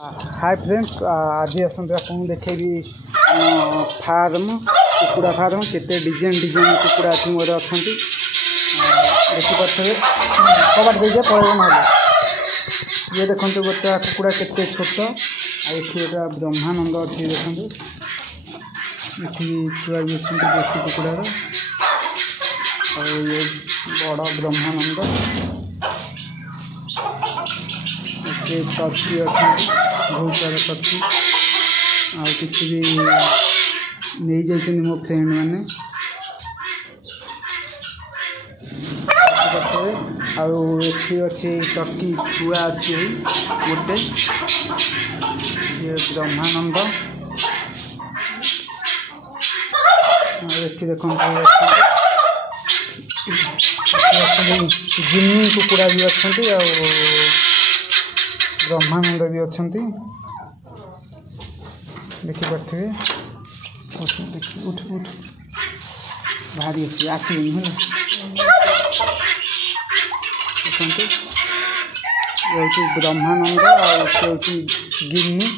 hi friends, आज आसते आपको देखेबी फार्म कुकुड़ा फार्म केते डिजाइन डिजाइन कुकुड़ा मोर अच्छा देखिपे कबाट दे पड़े ना ये देखो गोटे कुकुड़ा केते छोट आई गोटे ब्रह्मानंद अच्छी देखते ये छुआ भी अच्छा देशी कुकुड़ार और ये बड़ ब्रह्मानंद टर्की अच्छा बहुत सारा टर्की आ किसी भी नहीं जाइए मो फ्रेंड मैंने आठी अच्छी टर्की छुआ अच्छी गोटे ये ब्रह्मानंद ये देखो जिन्नी कुकुड़ा भी अच्छा ब्रह्मानंद भी अच्छा देखिपे उठ उठ भारी आसनी है ब्रह्मानंद आ गिन्नी